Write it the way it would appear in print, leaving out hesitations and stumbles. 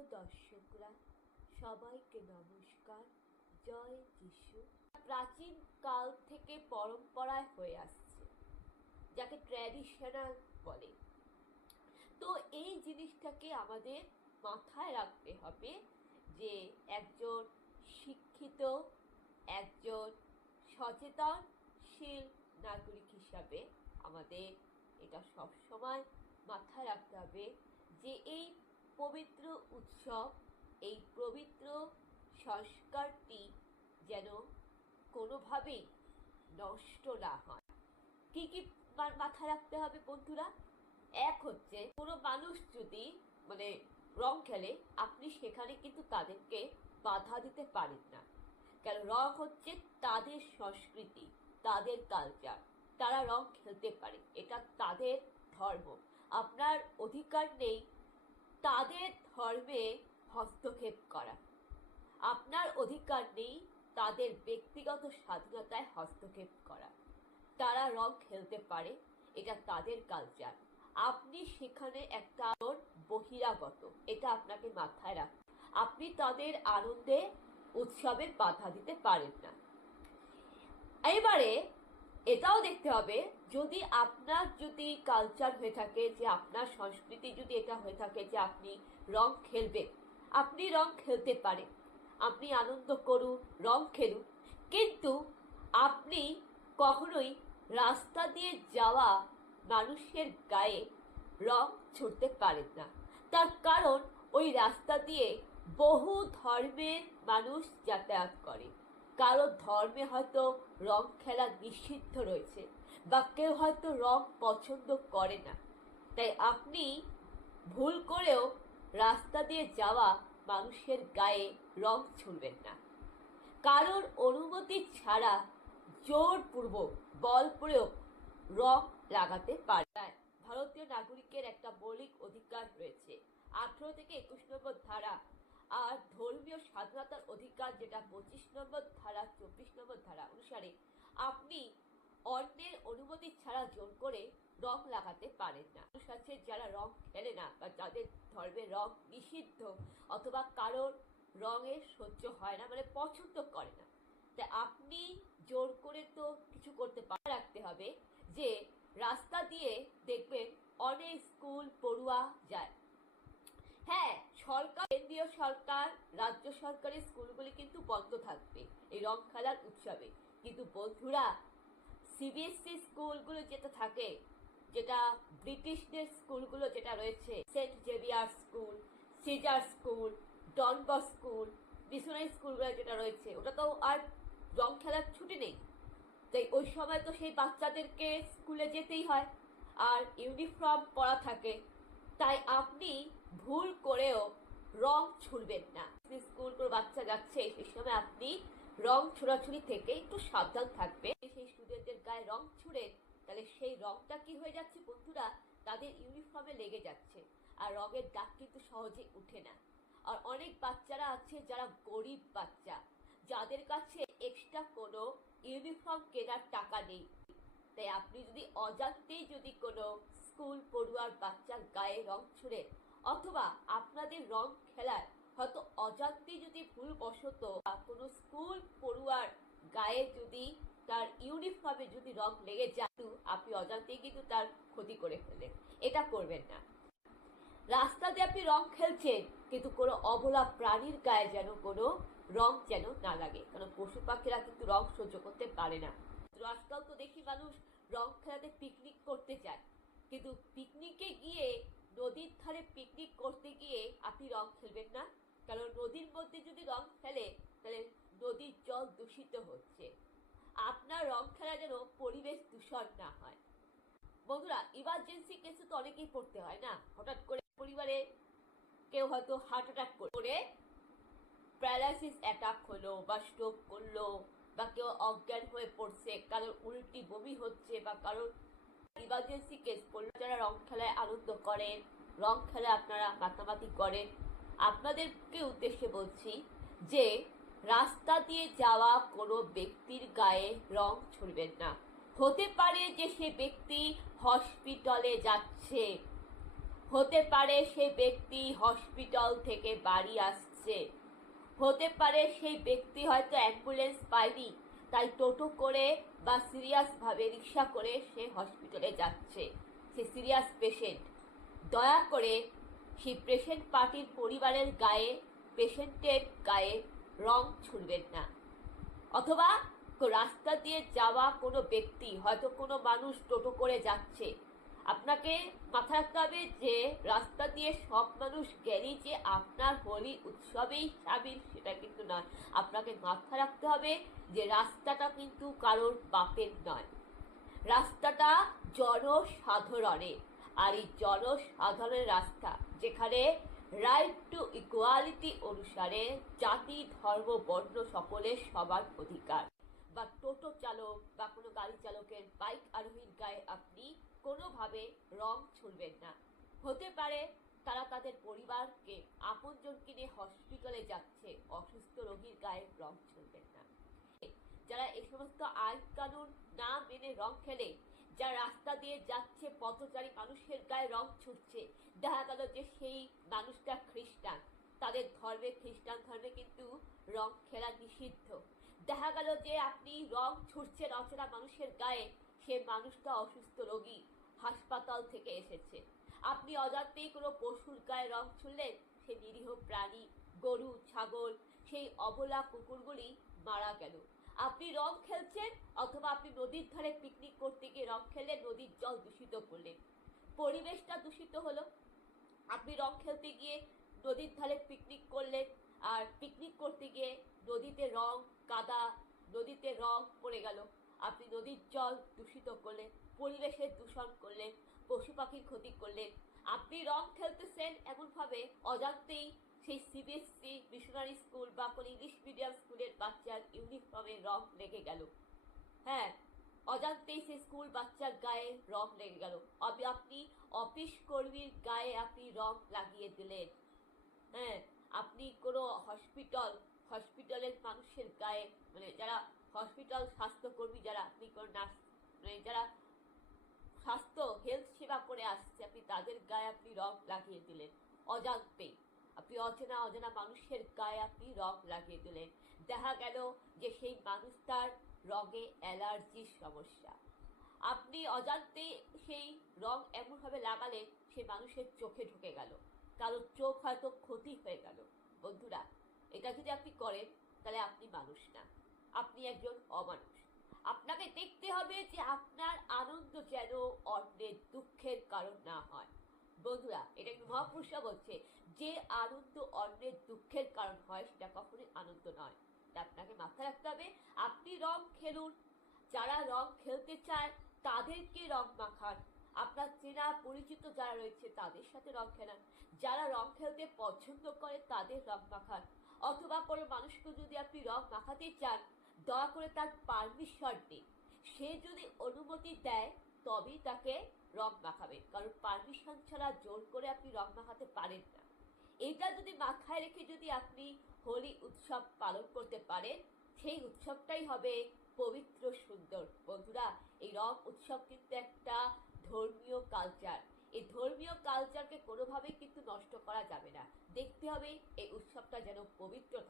প্রিয় দর্শকরা, সবাইকে নমস্কার। জয় যিশু। প্রাচীন কাল থেকে পরম্পরায় হয়ে আসছে, যাকে ট্র্যাডিশনাল বলে। তো এই জিনিসটাকে আমাদের মাথায় রাখতে হবে যে একজন শিক্ষিত, একজন সচেতনশীল নাগরিক হিসাবে আমাদের এটা সবসময় মাথায় রাখতে হবে যে এই পবিত্র উৎসব, এই পবিত্র সংস্কারটি যেন কোনোভাবেই নষ্ট না হয়। কি কি মাথায় রাখতে হবে বন্ধুরা? এক হচ্ছে, কোনো মানুষ যদি রং খেলে, আপনি সেখানে কিন্তু তাদেরকে বাধা দিতে পারেন না। কারণ রং হচ্ছে তাদের সংস্কৃতি, তাদের কালচার, তারা রং খেলতে পারে, এটা তাদের ধর্ম। আপনার অধিকার নেই তাদের ধর্মে হস্তক্ষেপ করা, আপনার অধিকার নেই তাদের ব্যক্তিগত স্বাধীনতায় হস্তক্ষেপ করা। তারা রং খেলতে পারে, এটা তাদের কালচার। আপনি সেখানে একটা বহিরাগত, এটা আপনাকে মাথায় রাখতে। আপনি তাদের আনন্দে, উৎসবে বাধা দিতে পারেন না। এবারে এটাও দেখতে হবে, যদি আপনার কালচার হয়ে থাকে, যে আপনার সংস্কৃতি যদি এটা হয়ে থাকে যে আপনি রং খেলবেন, আপনি রং খেলতে পারেন, আপনি আনন্দ করুন, রং খেলুন, কিন্তু আপনি কখনোই রাস্তা দিয়ে যাওয়া মানুষের গায়ে রং ছুঁড়তে পারেন না। তার কারণ ওই রাস্তা দিয়ে বহু ধর্মের মানুষ যাতায়াত করে। কারো ধর্মে হয়তো রং খেলা নিষিদ্ধ রয়েছে, বা কেউ হয়তো রং পছন্দ করে না। তাই আপনি ভুল করেও রাস্তা দিয়ে যাওয়া মানুষের গায়ে রং ছুঁড়বেন না। কারোর অনুমতি ছাড়া জোরপূর্বক, বল প্রয়োগ রং লাগাতে পারে। ভারতীয় নাগরিকের একটা মৌলিক অধিকার রয়েছে, 18 থেকে 21 নম্বর ধারা। আর ধর্মীয় স্বাধীনতার অধিকার, যেটা 25 নম্বর ধারা, 24 নম্বর ধারা অনুসারে আপনি অন্যের অনুমতি ছাড়া জোর করে রং লাগাতে পারেন না। মানুষ আছে যারা রং খেলে না, বা যাদের ধর্মের রং নিষিদ্ধ, অথবা কারোর রঙের সহ্য হয় না, পছন্দ করে না। তাই আপনি জোর করে তো কিছু করতে রাখতে হবে যে রাস্তা দিয়ে দেখবেন অনেক স্কুল পড়ুয়া যায়। হ্যাঁ, সরকার, কেন্দ্রীয় সরকার, রাজ্য সরকারের স্কুলগুলি কিন্তু বন্ধ থাকবে এই রং খেলার উৎসবে। কিন্তু বন্ধুরা, সিবিএসসি স্কুলগুলো যেটা থাকে, যেটা ব্রিটিশদের স্কুলগুলো যেটা রয়েছে, সেন্ট জেভিয়ার স্কুল, সিজার school, Don Bosco school, missionary স্কুলগুলো যেটা রয়েছে, ওটা তো আর রং খেলার ছুটি নেই। তাই ওই সময় তো সেই বাচ্চাদেরকে স্কুলে যেতেই হয়, আর ইউনিফর্ম পরা থাকে। তাই আপনি ভুল করেও রং ছুড়বেন না। স্কুল করে বাচ্চা যাচ্ছে, সেই সময় আপনি রং ছোড়াছুড়ি থেকে একটু সাবধান থাকবে। সেই স্টুডেন্টদের গায়ে রং ছুড়ে, তাহলে সেই রংটা কি হয়ে যাচ্ছে বন্ধুরা, তাদের ইউনিফর্মে লেগে যাচ্ছে, আর রঙের দাগ কিন্তু সহজে উঠে না। আর অনেক বাচ্চারা আছে যারা গরিব বাচ্চা, যাদের কাছে এক্সট্রা কোনো ইউনিফর্ম কেনার টাকা নেই। তাই আপনি যদি অজান্তেই যদি কোনো স্কুল পড়ুয়ার বাচ্চার গায়ে রং ছুড়েন, অথবা আপনাদের রং খেলার হয়তো অজান্তেই যদি ভুলবশত কোনো স্কুল পড়ুয়ার গায়ে যদি তার ইউনিফর্মে যদি রং লেগে যায়, আপনি অজান্তেই কিন্তু তার ক্ষতি করে ফেলেন। এটা করবেন না। রাস্তা দিয়ে আপনি রং খেলছেন, কিন্তু কোনো অবলা প্রাণীর গায়ে যেন কোনো রং যেন না লাগে, কারণ পশু পাখিরা কিন্তু রং সহ্য করতে পারে না। আজকাল তো দেখি মানুষ রং খেলাতে পিকনিক করতে যায়, কিন্তু পিকনিকে গিয়ে, নদীর ধারে পিকনিক করতে গিয়ে আপনি রং খেলবেন না। কারণ নদীর মধ্যে যদি রং খেলে, তাহলে নদীর জল দূষিত হচ্ছে। আপনার রং খেলা যেন পরিবেশ দূষণ না হয়। বন্ধুরা, ইমার্জেন্সি কেসে তো অনেকেই পড়তে হয় না। হঠাৎ করে পরিবারে কেউ হয়তো হার্ট অ্যাটাক করে প্যারালাইসিস অ্যাটাক হলো, বা স্ট্রোক করলো, বা কেউ অজ্ঞান হয়ে পড়ছে, কারোর উল্টি বমি হচ্ছে, বা কারোর ইমার্জেন্সি কেস পড়লো। যারা রং খেলায় আনন্দ করেন, রং খেলায় আপনারা মাতামাতি করেন, আপনাদেরকে উদ্দেশ্যে বলছি যে রাস্তা দিয়ে যাওয়া কোনো ব্যক্তির গায়ে রং ছুড়বেন না। হতে পারে যে সে ব্যক্তি হসপিটালে যাচ্ছে, হতে পারে সেই ব্যক্তি হসপিটাল থেকে বাড়ি আসছে, হতে পারে সেই ব্যক্তি হয়তো অ্যাম্বুলেন্স পায়নি, তাই টোটো করে বা সিরিয়াসভাবে রিক্সা করে সে হসপিটালে যাচ্ছে, সে সিরিয়াস পেশেন্ট। দয়া করে সেই পেশেন্ট পার্টির পরিবারের গায়ে, পেশেন্টের গায়ে রং ছুড়বেন না। অথবা রাস্তা দিয়ে যাওয়া কোনো ব্যক্তি, হয়তো কোনো মানুষ টোটো করে যাচ্ছে, আপনাকে মাথায় রাখতে হবে যে রাস্তা দিয়ে সব মানুষ গেলেই যে আপনার হোলি উৎসবেই সামিল সেটা কিন্তু নয়। আপনাকে মাথায় রাখতে হবে যে রাস্তাটা কিন্তু কারোর বাপের নয়, রাস্তাটা জনসাধারণের। আর এই জনসাধারণের রাস্তা, যেখানে রাইট টু ইকুয়ালিটি অনুসারে জাতি, ধর্ম, বর্ণ সকলের সবার অধিকার, বা টোটো চালক বা কোনো গাড়ি চালকের, বাইক আরোহীর গায়ে আপনি কোনোভাবে রং ছুড়বেন না। হতে পারে তারা তাদের পরিবারকে, আপনজনকে নিয়ে হসপিটালে যাচ্ছে, অসুস্থ রোগীর গায়ে রং ছুড়বেন না। যারা এই সমস্ত আইন কানুন না মেনে রং খেলে, যারা রাস্তা দিয়ে যাচ্ছে পথচারী মানুষের গায়ে রং ছুটছে, দেখা গেল যে সেই মানুষটা খ্রিস্টান, তাদের ধর্মে, খ্রিস্টান ধর্মে কিন্তু রং খেলা নিষিদ্ধ। দেখা গেল যে আপনি রং ছুটছেন অচেনা মানুষের গায়ে, সে মানুষটা অসুস্থ রোগী, হাসপাতাল থেকে এসেছে। আপনি অজান্তেই কোনো পশুর গায়ে রং ছুড়লেন, সে নিরীহ প্রাণী, গরু, ছাগল, সেই অবলা কুকুরগুলি মারা গেল। আপনি রং খেলছেন, অথবা আপনি নদীর ধারে পিকনিক করতে গিয়ে রং খেললেন, নদীর জল দূষিত করলেন, পরিবেশটা দূষিত হলো। আপনি রং খেলতে গিয়ে নদীর ধারে পিকনিক করলেন, আর পিকনিক করতে গিয়ে নদীতে রং, কাদা, নদীতে রং পড়ে গেল, আপনি নদীর জল দূষিত করলেন, পরিবেশের দূষণ করলেন, পশু পাখির ক্ষতি করলেন। আপনি রং খেলতেছেন এমনভাবে অজান্তেই সেই সিবিএসসি মিশনারি স্কুল বা কোনো ইংলিশ মিডিয়াম স্কুলের বাচ্চার ইউনিফর্মে রং লেগে গেল। হ্যাঁ, অজান্তেই সেই স্কুল বাচ্চার গায়ে রং লেগে গেল। আপনি অফিস কর্মীর গায়ে আপনি রং লাগিয়ে দিলেন। হ্যাঁ, আপনি কোনো হসপিটালের মানুষের গায়ে, মানে যারা হসপিটাল স্বাস্থ্যকর্মী, যারা আপনি কোনো নার্স, মানে যারা স্বাস্থ্য হেলথ সেবা করে আসছে, আপনি তাদের গায়ে আপনি রং লাগিয়ে দিলেন অজান্তেই। আপনি অজানা মানুষের গায়ে আপনি রং লাগিয়ে দিলেন। দেখা গেল যে সেই মানুষটার রঙে অ্যালার্জির সমস্যা। আপনি অজান্তেই সেই রং এমনভাবে লাগালেন সে মানুষের চোখে ঢুকে গেল, কারোর চোখ হয়তো ক্ষতি হয়ে গেল। বন্ধুরা, এটা যদি আপনি করেন তাহলে আপনি মানুষ না, আপনি একজন অমানুষ। আপনাকে দেখতে হবে যে আপনার আনন্দ যেন অন্যের দুঃখের কারণ না হয়। বন্ধুরা, এটা কিন্তু মহাপুরুষরা বলছে, যে আনন্দ অন্যের দুঃখের কারণ হয় সেটা কখনোই আনন্দ নয়। তা আপনাকে মাথায় রাখতে হবে, আপনি রং খেলুন, যারা রং খেলতে চায় তাদেরকে রং মাখান, আপনার চেনা পরিচিত যারা রয়েছে তাদের সাথে রং খেলান, যারা রং খেলতে পছন্দ করে তাদের রং মাখান। অথবা কোনো মানুষকে যদি আপনি রং মাখাতে চান, দয়া করে তার পারমিশন নিন, সে যদি অনুমতি দেয় তবেই তাকে রং মাখাবেন, কারণ পারমিশন ছাড়া জোর করে আপনি রং মাখাতে পারেন না। এটা যদি মাথায় রেখে যদি আপনি হোলি উৎসব পালন করতে পারেন, সেই উৎসবটাই হবে পবিত্র, সুন্দর। বন্ধুরা, এই রং উৎসব কিন্তু একটা ধর্মীয় কালচার, এই ধর্মীয় কালচারকে কোনোভাবেই কিন্তু নষ্ট করা যাবে না। দেখতে হবে এই উৎসবটা যেন পবিত্র থাকে।